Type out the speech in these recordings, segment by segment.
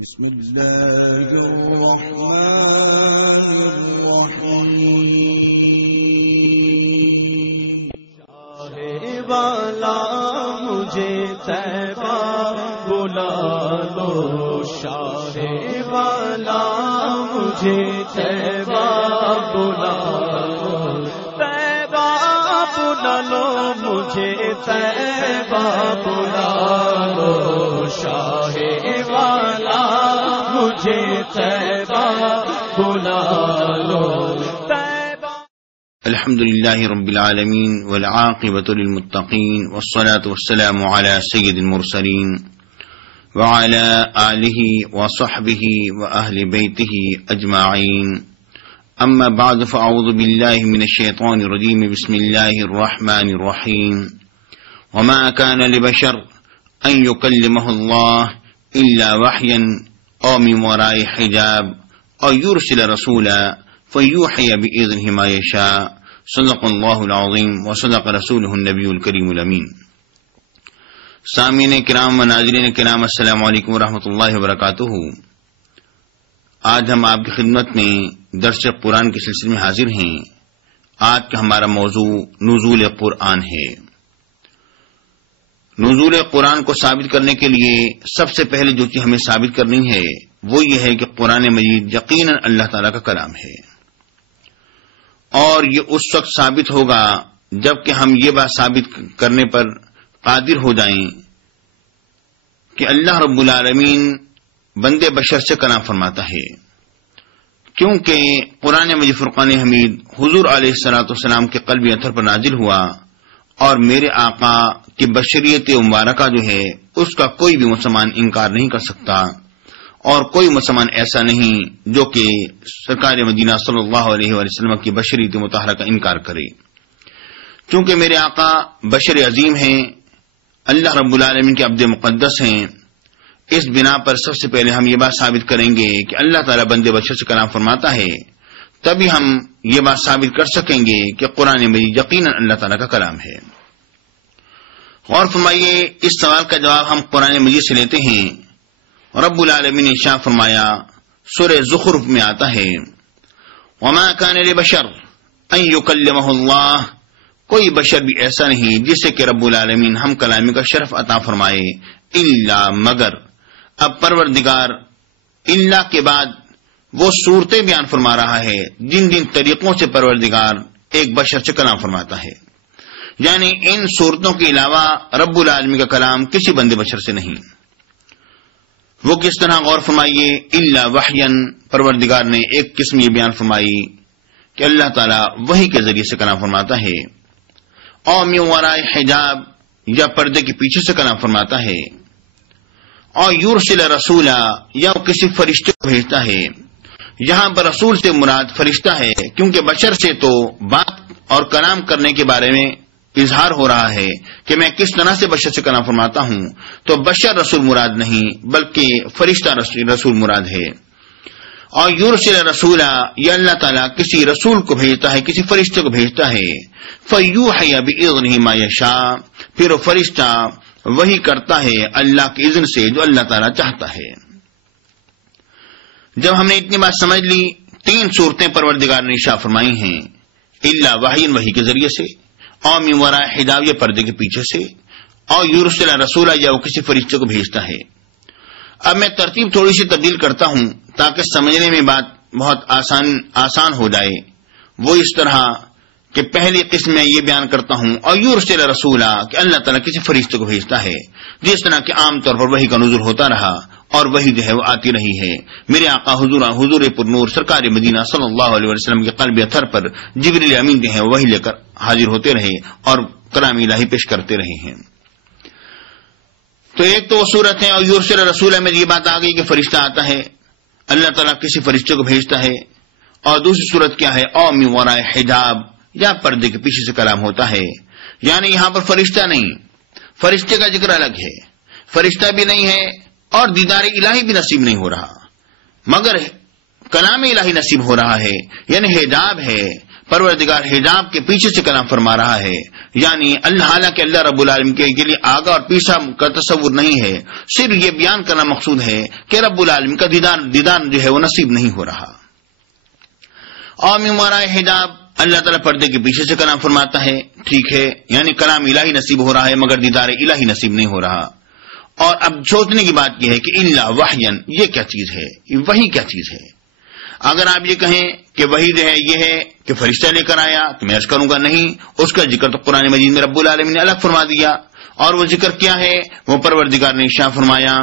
بسم الله الرحمن الرحيم شاہ والا مجھے طیبہ بلا لو، شاہ والا مجھے طیبہ بلا لو، طیبہ بلا لو مجھے طیبہ بلا لو، شاہ والا مجھے طیبہ بلا لو، طیبہ۔ الحمد لله رب العالمين والعاقبة للمتقين والصلاة والسلام على سيد المرسلين وعلى آله وصحبه وأهل بيته أجمعين. أما بعد فأعوذ بالله من الشيطان الرجيم. بسم الله الرحمن الرحيم. وما كان لبشر أن يكلمه الله إلا وحيا أو من وراء حجاب أو يرسل رسولا فيوحي بإذنه ما يشاء. صدق اللہ العظیم وصدق رسولہ النبی الکریم الامین. سامعین کرام و ناظرین کرام، السلام علیکم ورحمۃ اللہ وبرکاتہ. آج ہم آپ کی خدمت میں درس قرآن کے سلسلے میں حاضر ہیں. آج کا ہمارا موضوع نزول قرآن ہے. نزول قرآن کو ثابت کرنے کے لیے سب سے پہلے جو چیز ہمیں ثابت کرنی ہے وہ یہ ہے کہ قرآن مجید یقیناً اللہ تعالیٰ کا کلام ہے، اور یہ اس وقت ثابت ہوگا جب کہ ہم یہ بات ثابت کرنے پر قادر ہو جائیں کہ اللہ رب العالمین بندے بشر سے کلام فرماتا ہے، کیونکہ قرآن مجید فرقان حمید حضور علیہ الصلوۃ والسلام کے قلبی اثر پر نازل ہوا، اور میرے آقا کی بشریت مبارکہ جو ہے اس کا کوئی بھی مسلمان انکار نہیں کر سکتا، اور کوئی مسلمان ایسا نہیں جو کہ سرکار مدینہ صلی اللہ علیہ وسلم کی بشریت مطہرہ کا انکار کرے. چونکہ میرے آقا بشر عظیم ہیں، اللہ رب العالمین کے عبد مقدس ہیں، اس بنا پر سب سے پہلے ہم یہ بات ثابت کریں گے کہ اللہ تعالیٰ بندے بشر سے کلام فرماتا ہے، تبھی ہم یہ بات ثابت کر سکیں گے کہ قرآن مجید یقیناً اللہ تعالیٰ کا کلام ہے. غور فرمائیے، اس سوال کا جواب ہم قرآن مجید سے لیتے ہیں. رب العالمین نے ارشاد فرمایا، سورہ زخرف میں آتا ہے، وما كان لبشر ان يكلمه اللہ، کوئی بشر بھی ایسا نہیں جسے کہ رب العالمین ہم کلامی کا شرف عطا فرمائے، الا مگر. اب پروردگار الا کے بعد وہ صورتیں بیان فرما رہا ہے جن جن طریقوں سے پروردگار ایک بشر سے کلام فرماتا ہے، یعنی ان صورتوں کے علاوہ رب العالمین کا کلام کسی بندے بشر سے نہیں. وہ کس طرح؟ غور فرمائیے. الا وحین، پروردگار نے ایک قسم یہ بیان فرمائی کہ اللہ تعالیٰ وحی کے ذریعے سے کلام فرماتا ہے، او من وراء حجاب، یا پردے کے پیچھے سے کلام فرماتا ہے، اور یرسل رسولا، یا کسی فرشتے کو بھیجتا ہے. یہاں پر رسول سے مراد فرشتہ ہے، کیونکہ بشر سے تو بات اور کلام کرنے کے بارے میں اظہار ہو رہا ہے کہ میں کس طرح سے بشر سے کلام فرماتا ہوں، تو بشر رسول مراد نہیں بلکہ فرشتہ رسول مراد ہے. اور یرسل رسولا، یا اللہ تعالیٰ کسی رسول کو بھیجتا ہے، کسی فرشتے کو بھیجتا ہے، فیوحی بإذنہ ما یشاء، پھر وہ فرشتہ وہی کرتا ہے اللہ کے اذن سے جو اللہ تعالیٰ چاہتا ہے. جب ہم نے اتنی بات سمجھ لی، 3 صورتیں پروردگار نے ارشاد فرمائی ہیں، الا وحی، وحی کے ذریعے سے، اور من وراء حجاب، یہ پردے کے پیچھے سے، اور یرسل رسولا، یا وہ کسی فرشتے کو بھیجتا ہے. اب میں ترتیب تھوڑی سی تبدیل کرتا ہوں تاکہ سمجھنے میں بات بہت آسان ہو جائے. وہ اس طرح کہ پہلی قسم میں یہ بیان کرتا ہوں، اور یرسل رسولا، کہ اللہ تعالیٰ کسی فرشتے کو بھیجتا ہے، جس طرح کہ عام طور پر وحی کا نزول ہوتا رہا اور وہی جو ہے وہ آتی رہی ہے. میرے آقا حضور پر نور سرکار مدینہ صلی اللہ علیہ وسلم کے قلب اثر پر جبریل امین جو ہے وہی لے کر حاضر ہوتے رہے اور کلام الہی پیش کرتے رہے ہیں. تو ایک تو وہ صورت ہے، اور یرسل رسولہ میں یہ بات آ گئی کہ فرشتہ آتا ہے، اللہ تعالیٰ کسی فرشتے کو بھیجتا ہے. اور دوسری صورت کیا ہے؟ او من وراء حجاب، یا پردے کے پیچھے سے کلام ہوتا ہے، یعنی یہاں پر فرشتہ نہیں، فرشتے کا ذکر الگ ہے، فرشتہ بھی نہیں ہے اور دیدار الہی بھی نصیب نہیں ہو رہا، مگر کلام الہی نصیب ہو رہا ہے، یعنی حجاب ہے، پروردگار حجاب کے پیچھے سے کلام فرما رہا ہے، یعنی حالانکہ اللہ رب العالمین کے لیے آگا اور پیچھا کا تصور نہیں ہے، صرف یہ بیان کرنا مقصود ہے کہ رب العالمین کا دیدار جو ہے وہ نصیب نہیں ہو رہا۔ اور من وراء حجاب، اللہ تعالیٰ پردے کے پیچھے سے کلام فرماتا ہے، ٹھیک ہے، یعنی کلام الہی نصیب ہو رہا ہے مگر دیدار الہی نصیب نہیں ہو رہا۔ اور اب سوچنے کی بات یہ ہے کہ الا وحین، یہ کیا چیز ہے، وہی کیا چیز ہے؟ اگر آپ یہ کہیں کہ وہی جو ہے یہ ہے کہ فرشتہ لے کر آیا تو میں عرض کروں گا نہیں، اس کا ذکر تو قرآن مجید میں رب العالمین نے الگ فرما دیا، اور وہ ذکر کیا ہے، وہ پروردگار نے ارشاد فرمایا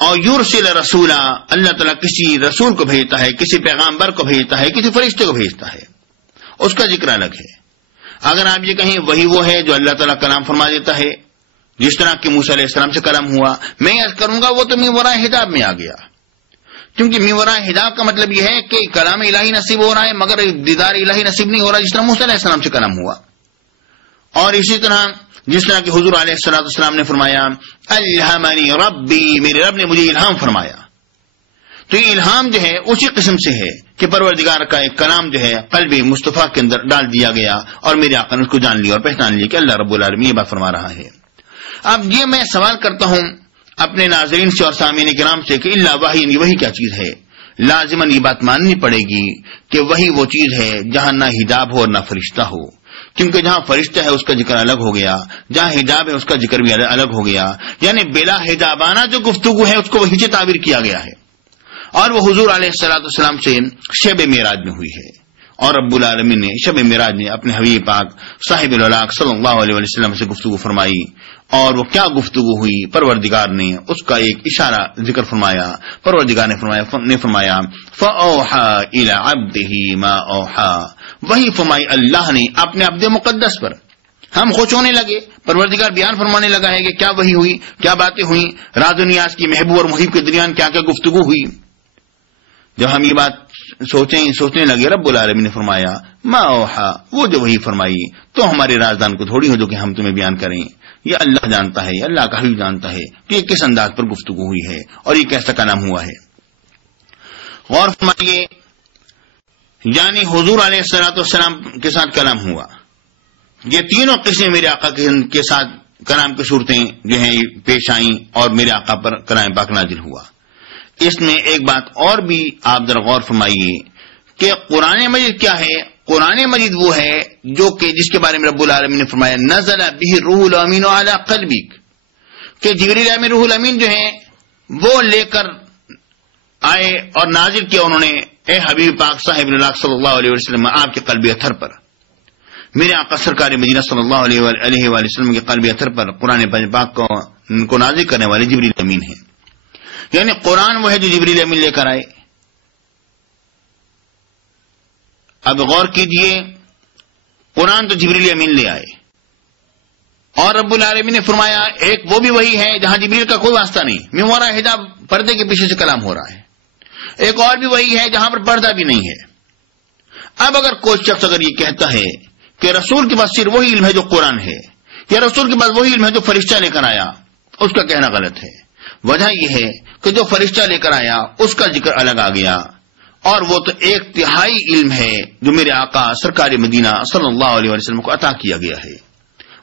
اور یرسل رسولا، اللہ تعالیٰ کسی رسول کو بھیجتا ہے، کسی پیغامبر کو بھیجتا ہے، کسی فرشتے کو بھیجتا ہے، اس کا ذکر الگ ہے۔ اگر آپ یہ کہیں وہی وہ ہے جو اللہ تعالیٰ کلام فرما دیتا ہے، جس طرح کہ موسیٰ علیہ السلام سے کلام ہوا، میں عرض کروں گا وہ تو من وراء حجاب میں آ گیا، کیونکہ من وراء حجاب کا مطلب یہ ہے کہ کلام الہی نصیب ہو رہا ہے مگر دیدار الہی نصیب نہیں ہو رہا، جس طرح موسیٰ علیہ السلام سے کلام ہوا۔ اور اسی طرح جس طرح کہ حضور علیہ السلام نے فرمایا الہمنی ربی، میرے رب نے مجھے الہام فرمایا، تو یہ الہام جو ہے اسی قسم سے ہے کہ پروردگار کا ایک کلام جو ہے قلب مصطفیٰ کے اندر ڈال دیا گیا اور میرے آقا نے اس کو جان لیا اور پہچان لیا کہ اللہ رب العالمین یہ بات فرما رہا ہے۔ اب یہ میں سوال کرتا ہوں اپنے ناظرین سے اور سامعین کرام سے کہ الا وحی، وہی کیا چیز ہے؟ لازماً یہ بات ماننی پڑے گی کہ وہی وہ چیز ہے جہاں نہ حجاب ہو اور نہ فرشتہ ہو، کیونکہ جہاں فرشتہ ہے اس کا ذکر الگ ہو گیا، جہاں حجاب ہے اس کا ذکر بھی الگ ہو گیا، یعنی بلا حجابانہ جو گفتگو ہے اس کو وہی سے تعبیر کیا گیا ہے، اور وہ حضور علیہ السلام سے شب معراج میں ہوئی ہے، اور رب العالمین نے شب معراج میں اپنے حبیب پاک صاحب الاولاق صلی اللہ علیہ وسلم سے گفتگو فرمائی، اور وہ کیا گفتگو ہوئی، پروردگار نے اس کا ایک اشارہ ذکر فرمایا، پروردگار نے فرمایا فَأَوْحَى إِلَىٰ عَبْدِهِ مَا أَوْحَى، وہی فرمائی اللہ نے اپنے عبد مقدس پر۔ ہم خوش ہونے لگے، پروردگار بیان فرمانے لگا ہے کہ کیا وہی ہوئی، کیا باتیں ہوئیں، راز و نیاز کی محبوب اور محیب کے درمیان کیا کیا گفتگو ہوئی۔ جب ہم یہ بات سوچنے لگے، رب العالمین نے فرمایا ما اوحا، وہ جو وہی فرمائی تو ہمارے رازدان کو تھوڑی ہو جو کہ ہم تمہیں بیان کریں، یہ اللہ جانتا ہے، اللہ کا حبیب جانتا ہے کہ یہ کس انداز پر گفتگو ہوئی ہے اور یہ کیسا کلام ہوا ہے۔ غور فرمائیے، یعنی حضور علیہ السلام کے ساتھ کلام ہوا، یہ تینوں قسمیں میرے آقا کے ساتھ کلام کی صورتیں جو ہیں پیش آئیں اور میرے آقا پر کلام پاک نازل ہوا۔ اس میں ایک بات اور بھی آپ ذرا غور فرمائیے کہ قرآن مجید کیا ہے؟ قرآن مجید وہ ہے جو کہ جس کے بارے میں رب العالمین نے فرمایا نزل به الروح الامین علی قلبک، کہ جبریل امین روح الامین جو ہیں وہ لے کر آئے اور نازل کیا انہوں نے اے حبیب پاک صاحب الاولاق صلی اللہ علیہ وسلم آپ کے قلب اطہر پر، میرے آقا سرکار مدینہ صلی اللہ علیہ وآلہ وسلم کے قلب اطہر پر قرآن پاک کو نازل کرنے والے جبریل امین ہیں، یعنی قرآن وہ ہے جو جبریل امین لے کر آئے۔ اب غور کیجئے، قرآن تو جبریل امین لے آئے اور رب العالمین نے فرمایا ایک وہ بھی وہی ہے جہاں جبریل کا کوئی واسطہ نہیں، من وراء حجاب پردے کے پیچھے سے کلام ہو رہا ہے، ایک اور بھی وہی ہے جہاں پر پردہ بھی نہیں ہے۔ اب اگر کوئی شخص اگر یہ کہتا ہے کہ رسول کے پاس صرف وہی علم ہے جو قرآن ہے، یا رسول کے پاس وہی علم ہے جو فرشتہ لے کر آیا، اس کا کہنا غلط ہے۔ وجہ یہ ہے کہ جو فرشتہ لے کر آیا اس کا ذکر الگ آ گیا، اور وہ تو ایک تہائی علم ہے جو میرے آقا سرکار مدینہ صلی اللہ علیہ وسلم کو عطا کیا گیا ہے،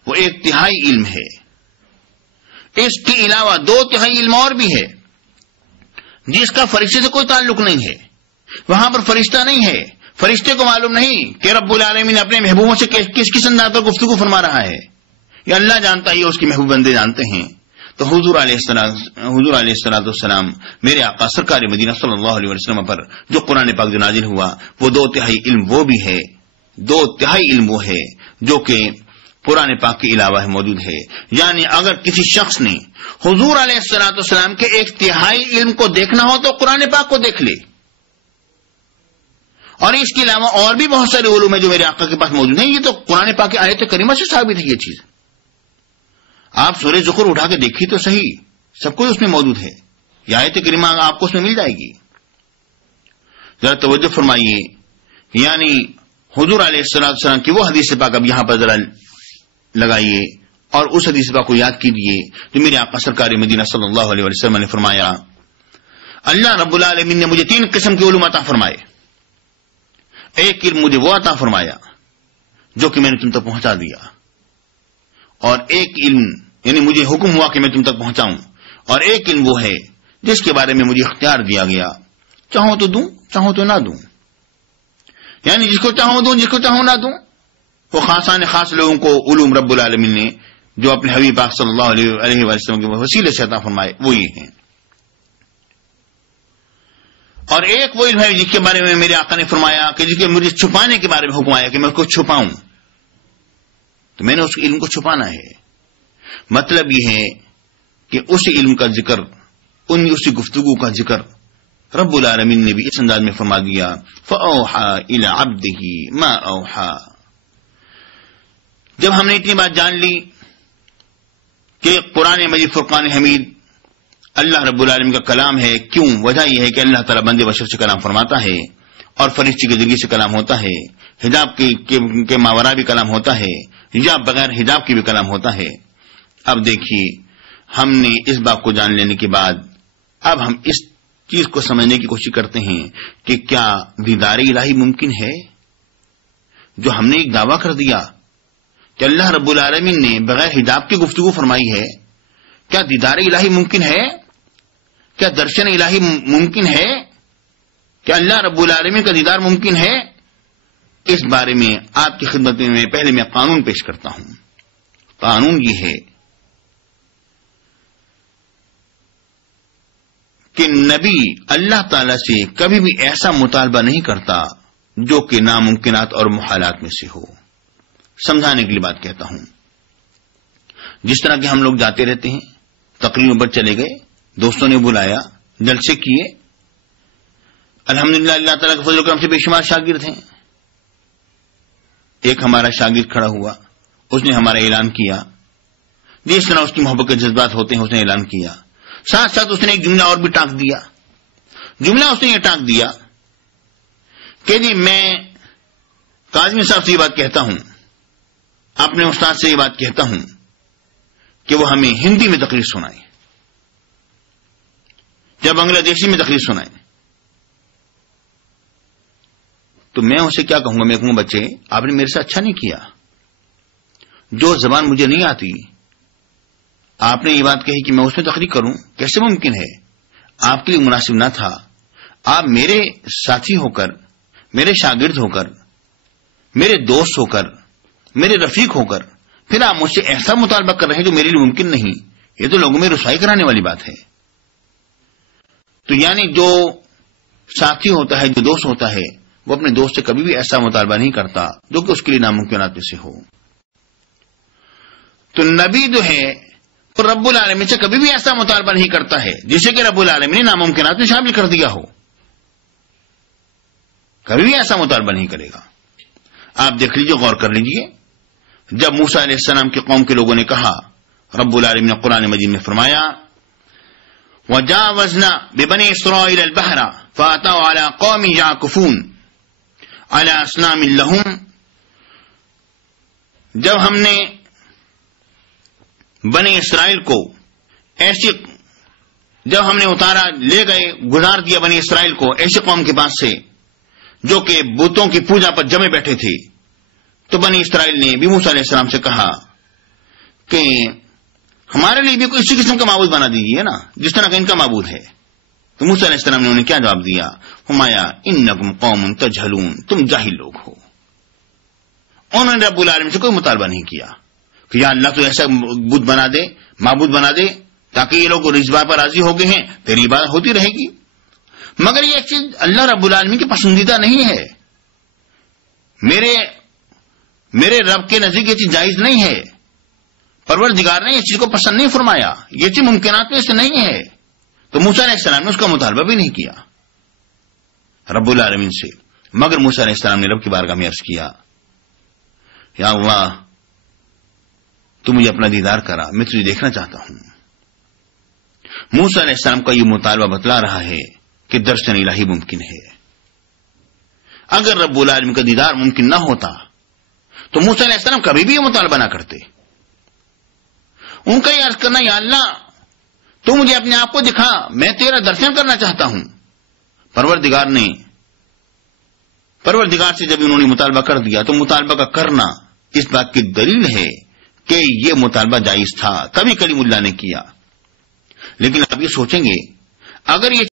وہ ایک تہائی علم ہے۔ اس کے علاوہ 2/3 علم اور بھی ہے جس کا فرشتے سے کوئی تعلق نہیں ہے، وہاں پر فرشتہ نہیں ہے، فرشتے کو معلوم نہیں کہ رب العالمین اپنے محبوبوں سے کس انداز پر گفتگو فرما رہا ہے، یہ اللہ جانتا ہی، اس کے محبوب بندے جانتے ہیں۔ تو حضور علیہ السلام میرے آقا سرکار مدینہ صلی اللہ علیہ وسلم پر جو قرآن پاک جو نازل ہوا وہ 2/3 علم وہ بھی ہے، 2/3 علم وہ ہے جو کہ قرآن پاک کے علاوہ موجود ہے۔ یعنی اگر کسی شخص نے حضور علیہ السلام کے 1/3 علم کو دیکھنا ہو تو قرآن پاک کو دیکھ لے، اور اس کے علاوہ اور بھی بہت سارے علوم ہیں جو میرے آقا کے پاس موجود ہیں، یہ تو قرآن پاک کی آیت کریمہ سے ثابت ہے۔ یہ چیز آپ سورہ زخرف اٹھا کے دیکھیے تو صحیح، سب کچھ اس میں موجود ہے، یہ آیت کریمہ آپ کو اس میں مل جائے گی۔ ذرا توجہ فرمائیے، یعنی حضور علیہ السلام کی وہ حدیث پاک اب یہاں پر ذرا لگائیے اور اس حدیث پاک کو یاد کیجیے جو میرے آقا سرکار مدینہ صلی اللہ علیہ وسلم نے فرمایا اللہ رب العالمین نے مجھے 3 قسم کے علوم عطا فرمائے۔ ایک علم مجھے وہ عطا فرمایا جو کہ میں نے تم تک پہنچا دیا، اور ایک علم یعنی مجھے حکم ہوا کہ میں تم تک پہنچاؤں، اور ایک علم وہ ہے جس کے بارے میں مجھے اختیار دیا گیا، چاہوں تو دوں چاہوں تو نہ دوں، یعنی جس کو چاہوں دوں جس کو چاہوں نہ دوں۔ وہ خاصان خاص لوگوں کو علوم رب العالمین نے جو اپنے حبیب پاک صلی اللہ علیہ وسلم کے وسیلے سے عطا فرمائے وہ یہ ہیں۔ اور ایک وہ علم ہے جس کے بارے میں میرے آقا نے فرمایا کہ جس کے مجھے چھپانے کے بارے میں حکم آیا کہ میں اس کو چھپاؤں، تو میں نے اس علم کو چھپانا ہے۔ مطلب یہ ہے کہ اس علم کا ذکر، اسی گفتگو کا ذکر رب العالمین نے بھی اس انداز میں فرما دیا، فَأَوْحَى إِلَىٰ عَبْدِهِ مَا أَوْحَى۔ جب ہم نے اتنی بات جان لی کہ قرآن مجید فرقان حمید اللہ رب العالمین کا کلام ہے، کیوں؟ وجہ یہ ہے کہ اللہ تعالیٰ بندے بشر سے کلام فرماتا ہے، اور فرشتے کے ذریعے سے کلام ہوتا ہے، حجاب کے ماورا بھی کلام ہوتا ہے، حجاب بغیر حجاب کی بھی کلام ہوتا ہے۔ اب دیکھیے، ہم نے اس بات کو جان لینے کے بعد اب ہم اس چیز کو سمجھنے کی کوشش کرتے ہیں کہ کیا دیدار الہی ممکن ہے؟ جو ہم نے ایک دعویٰ کر دیا کہ اللہ رب العالمین نے بغیر حجاب کی گفتگو فرمائی ہے، کیا دیدار الہی ممکن ہے؟ کیا درشن الہی ممکن ہے؟ کیا اللہ رب العالمین کا دیدار ممکن ہے؟ اس بارے میں آپ کی خدمت میں پہلے میں قانون پیش کرتا ہوں۔ قانون یہ ہے کہ نبی اللہ تعالی سے کبھی بھی ایسا مطالبہ نہیں کرتا جو کہ ناممکنات اور محالات میں سے ہو۔ سمجھانے کے لیے بات کہتا ہوں، جس طرح کہ ہم لوگ جاتے رہتے ہیں، تقریروں پر چلے گئے، دوستوں نے بلایا، جلسے کیے، الحمدللہ اللہ تعالیٰ کے فضل و کرم سے بے شمار شاگرد ہیں۔ ایک ہمارا شاگرد کھڑا ہوا، اس نے ہمارا اعلان کیا، جس طرح اس کی محبت کے جذبات ہوتے ہیں اس نے اعلان کیا، ساتھ ساتھ اس نے ایک جملہ اور بھی ٹانک دیا۔ جملہ اس نے یہ ٹانک دیا کہ جی میں کاظمی صاحب سے یہ بات کہتا ہوں، اپنے استاد سے یہ بات کہتا ہوں کہ وہ ہمیں ہندی میں تقریر سنائے یا بنگلہ دیشی میں تقریر سنائے۔ تو میں اسے کیا کہوں گا؟ میں کہوں گا بچے آپ نے میرے سے اچھا نہیں کیا، جو زبان مجھے نہیں آتی آپ نے یہ بات کہی کہ میں اس میں تقریر کروں، کیسے ممکن ہے؟ آپ کے لیے مناسب نہ تھا۔ آپ میرے ساتھی ہو کر، میرے شاگرد ہو کر، میرے دوست ہو کر، میرے رفیق ہو کر پھر آپ مجھ سے ایسا مطالبہ کر رہے ہیں جو میرے لیے ممکن نہیں، یہ تو لوگوں میں رسوائی کرانے والی بات ہے۔ تو یعنی جو ساتھی ہوتا ہے، جو دوست ہوتا ہے، وہ اپنے دوست سے کبھی بھی ایسا مطالبہ نہیں کرتا جو کہ اس کے لیے ناممکنات میں سے ہو۔ تو نبی جو ہے تو رب العالمین سے کبھی بھی ایسا مطالبہ نہیں کرتا ہے جسے کہ رب العالمین نے ناممکنات میں شامل کر دیا ہو، کبھی بھی ایسا مطالبہ نہیں کرے گا۔ آپ دیکھ لیجیے، غور کر لیجیے، جب موسیٰ علیہ السلام کی قوم کے لوگوں نے کہا، رب العالمین نے قرآن مجید میں فرمایا وَجَاوَزْنَا بِبَنِي إِسْرَائِيلَ الْبَحْرَ فَأَتَوْا عَلَىٰ قَوْمٍ يَعْكُفُونَ عَلَىٰ أَصْنَامٍ لَهُمْ۔ جب ہم نے بنی اسرائیل کو ایسی، جب ہم نے اتارا، لے گئے، گزار دیا بنی اسرائیل کو ایسی قوم کے پاس سے جو کہ بتوں کی پوجا پر جمے بیٹھے تھے، تو بنی اسرائیل نے بھی موسیٰ علیہ السلام سے کہا کہ ہمارے لیے بھی کوئی اسی قسم کا معبود بنا دیجیے نا جس طرح کا ان کا معبود ہے۔ تو موسیٰ علیہ السلام نے انہیں کیا جواب دیا؟ فرمایا انکم قوم تجہلون، تم جاہل لوگ ہو۔ انہوں نے رب العالمین سے کوئی مطالبہ نہیں کیا کہ یا اللہ تو ایسا بت بنا دے، معبود بنا دے تاکہ یہ لوگ اس بات پر راضی ہو گئے ہیں تیری عبادت ہوتی رہے گی۔ مگر یہ ایک چیز اللہ رب العالمین کی پسندیدہ نہیں ہے، میرے رب کے نزدیک یہ چیز جائز نہیں ہے، پروردگار نے اس چیز کو پسند نہیں فرمایا، یہ چیز ممکنات میں سے نہیں ہے۔ تو موسیٰ علیہ السلام نے اس کا مطالبہ بھی نہیں کیا رب العالمین سے، مگر موسیٰ علیہ السلام نے رب کی بارگاہ میں عرض کیا، یا اللہ تو مجھے اپنا دیدار کرا، میں تجھے دیکھنا چاہتا ہوں۔ موسیٰ علیہ السلام کا یہ مطالبہ بتلا رہا ہے کہ درشن الہی ممکن ہے۔ اگر رب العالمین کا دیدار ممکن نہ ہوتا تو موسیٰ علیہ السلام کبھی بھی یہ مطالبہ نہ کرتے۔ ان کا یہ عرض کرنا، یا اللہ تو مجھے اپنے آپ کو دکھا، میں تیرا درشن کرنا چاہتا ہوں۔ پروردگار نے پروردگار سے جب انہوں نے مطالبہ کر دیا تو مطالبہ کا کرنا اس بات کی دلیل ہے کہ یہ مطالبہ جائز تھا، تبھی کلیم اللہ نے کیا. لیکن آپ یہ سوچیں گے اگر یہ